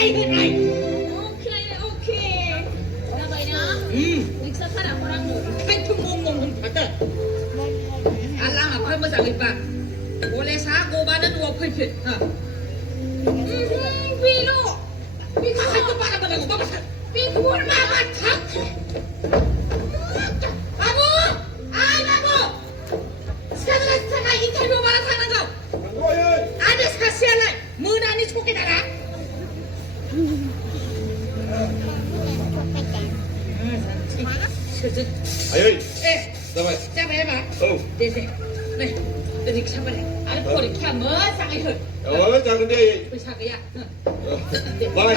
ai hơn ai. Ok. Là vậy đó. Mình sẽ phát động orang dulu. Kan ngomong kata. Allah apa masa lipat. Boleh sago badan dua pipit. Ha. Bilo. Kan tu para badan gua pasal. Bikur Mama tak. Babu. Ai babu. Sekarang interview mana sana kau? Ada saksian lain. Muna ni cukup dah. Ayo, dapat. Siapa ya pak? Oh, Desi. Nih, dari siapa nih? Ada korek kiamat sangat itu. awalnya jangan dia. Bisa kaya. Bye.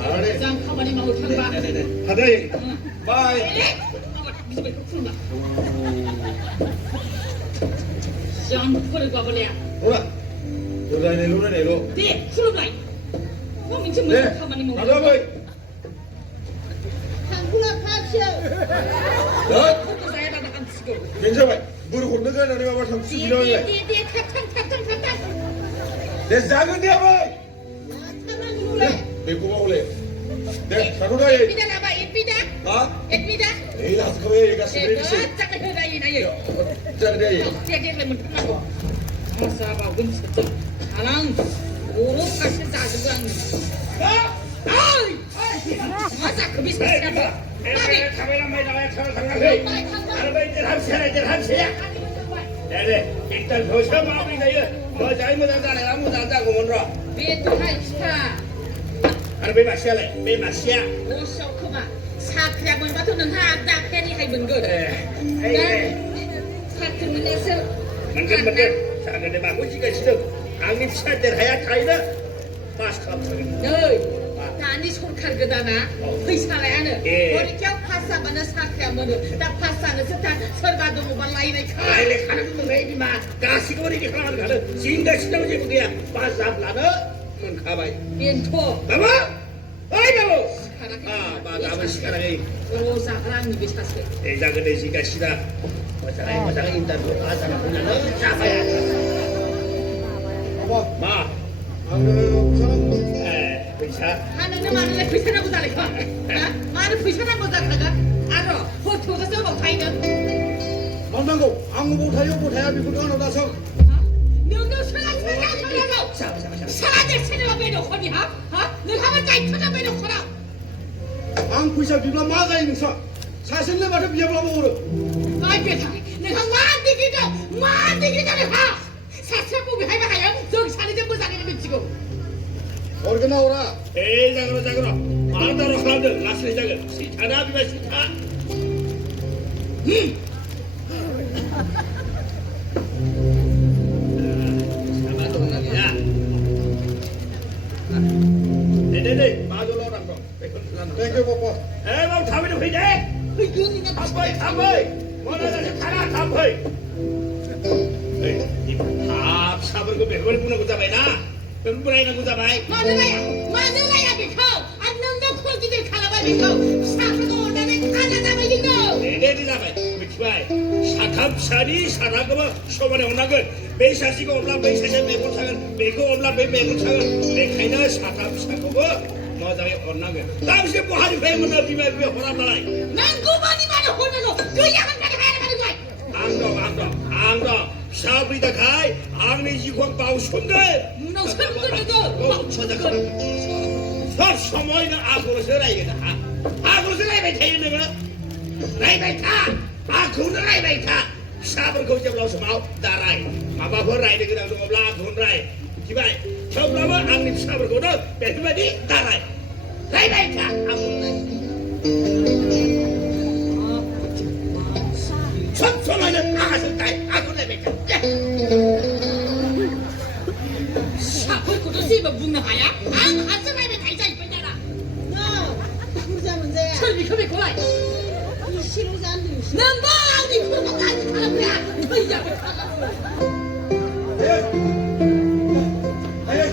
Ada. Jangan kamu ni mau tangga. Ada. Bye. Bisa berkumpul tak? Jangan korek kau boleh ya. Ora. Udah ini lu nih lu. Dek, suruh lagi. Kau minta mau kamu ni mau. Ada boy. Tanggulah pasal. Dah. Saya dah makan sikit. Kenapa boy? Buru kurang kan ada apa sama si bilang ya? Dia kata. Des jangan dia boy. Tangan dulu. Beku mau le. Des, kanu dah ye. Pindah apa? Pindah. Ha? Pindah. Hilang kau ye, kasih beri sih. Jangan kena ini ayo. Jangan dia ye. Dia lemah tenang. Masa bagun sejuk. Alang. Urus kasih jalan. Ay! Masa kebisa siapa? Kamera mai dah ya, Kalau baik terham saya. Dede, kita dosa mau ni saya. Mau jadi muda dah, kamu dah dah kumunro. Betul hai kita. Ada bebas siapa? Bebas siapa? Oh syukur. Sakit pun batu nengah ada kini hai bengkel. Sakit menesa. Mungkin. Sangat ada bagus jika situ. Angin sadar hayat kaya. Pas kau sering. Oi. Tani surkar gedana. Pisa layana. Orang kau pasang mana sakit mana. Tak pasang setan serba dulu balai ni. Lain kalau tu mereka mah kasih kau ni kalau kalau sehingga sedang je dia pasang lada mengkabai. Pintu. Bapa, hai bapa. Sekarang. Bapa sekarang ini. Kalau sekarang ni bisa sih. Jangan dia jika sudah macam interview asal punya siapa ya? Ma, bisa. Mana ni mana bisa nak buat lagi? Mana bisa nak buat lagi? Ada. Foto tu semua pakai ni. 만난 거 아무 못해요 못해야 비고 안 오다서 너너 사라질 세대가 매력 허니 하? 너 한번 짜이 터져 매력 허라. 안 부셔 비가 맞아 있는 서 사실 내 말에 비벼 먹으러 아이고, 내가 만디기도 하. 사실 보기 해봐 하여. 저기 사는 좀 무사하게 미치고. 어떻게 나오라 jangan. Ada orang ada, nasi jangan. Si ada bebas si tak. Sama tu lagi ya. Dede, baju orang kau. 땡큐 뽀뽀 mau tahu itu hideh. 이거는 Sampai. Mana ada tanah sampai. Ap sabar ko behol puno ko sabay na. Pemburay na ko sabay. 마누라야 비켜. 안녕도 코기들 갈아봐 비켜. 사카도 오다네 가나다 말리고. Dede sabay. Mikbay. 사탑살이 살아가면 소만에 오나건 매사시고 올라 매사시 매고 사건 매고 올라 매고 사건 매카이나 사탑사고 뭐자에 오나건 당시 뭐 하지 회문을 비매 호람 나라이 난 고만이 말을 혼내고 그 양반까지 가야 하는 거야. 앙도 사브리다 가이 앙네 지광 바우순데 너 선거도 쳐다가 서 소모이는 앞으로 서라이겠다 앞으로 서라이 배타이는 거는 라이 배타 아쿠는 라이 배타 사브를 거기서 올라오서 마우 다라이 아마 버라이 그냥 좀 올라 돈라이 기바이 처음으로 앙네 사브를 거는 배트바디 다라이 라이 배타 천천하는 아가슴다이 아쿠는 배타 사풀 것도 쓰이면 묻는 거야? 안 하스라이면 달자 이쁘잖아. 부자 문제야. 철비 컵에 골라. 이 싫어서 안 되는 시. 난 뭐니 그런 거 아직 하는 거야. 너 이제 못 하고. 아유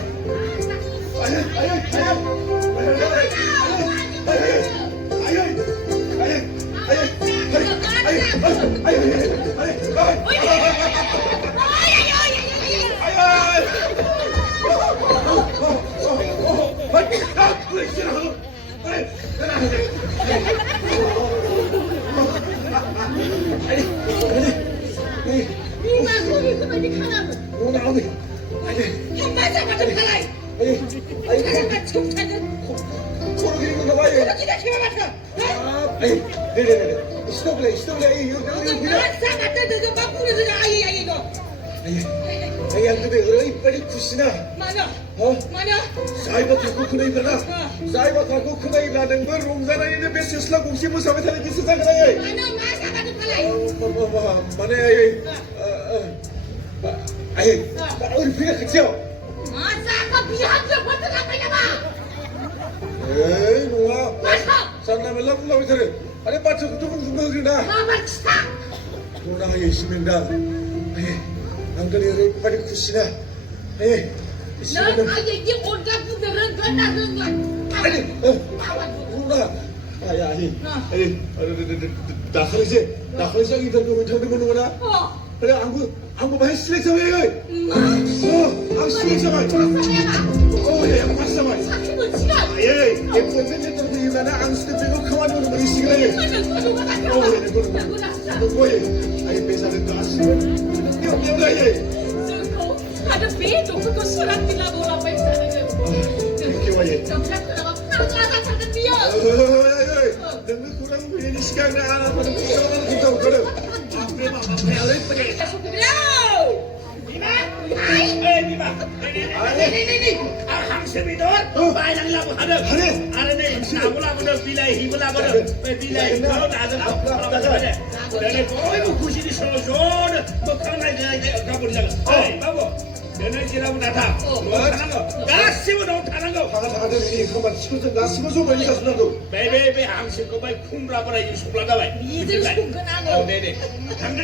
나오네. 아니, 한번 잡아도 팔아요. 아니, 사장과 청차는 코로 기는 거 봐요. 그러기가 기가 막혀. 아니, 네네네. 시도블레, 이거 그냥. 나사 갖다 너도 막 부르더라. 아이 이거. 아니, 안 돼. 어이 빨리 구시나. 맞아. 맞아. 사이버 타고 그네 이거나. 사이버 타고 그네 이거는 거 롱자나이네 베스스라 공시 무사에 타는 게 세상 그래. 맞아. 나사 갖다 팔아요. 만에 아이, 우리 비가 그죠? 나사가 비합격 버튼 안 빨려봐. 에이, 누가? 맞아. 산나멜라 불러 이들이. 아니 빠져 그쪽 누가 그러나? 나만 치다. 누나 예시면다. 아이, 남들이 빨리 구시나. 에이, 넌 아예 이 온갖 분들은 끝나는 거야. 아니, 누나. 아니, 나 하루지 이들 그 전도 보는 거나? 그래, 안구 봐, 실렉서 왜, 안 실렉서 봐. 예, 맞어, 봐. 사기는 지가. 예, 예쁘게 또 이거는 안 쓰는 거 그만 오는 거 시간에. 뭐야? 아니, 배사는 또 아시고. 뭐야, 예. ada bedo kau surat bila bola pesa dengan. 이렇게 와예. Sampai kalau nggak ada dia. 너무 kurang begini sekarang anak pada kita kalau. ini hamsimidor bayang labu ada namu bilai hibulago bilai kalau ada dari boy kusi di solution bukan aja kabur jalan babu dan jiram nata kasih dong tanang 다들 이 그만 시켜서 나 심어서 뭐 이거 쓰나도. 베베베 hamsim kau baik kumra pada Yusuf lada baik Itu sungguh nano. 네네 당근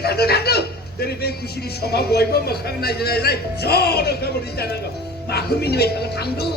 dari be kusi di sama boy kau makan aja jauh kabur di tanang makumin we 당근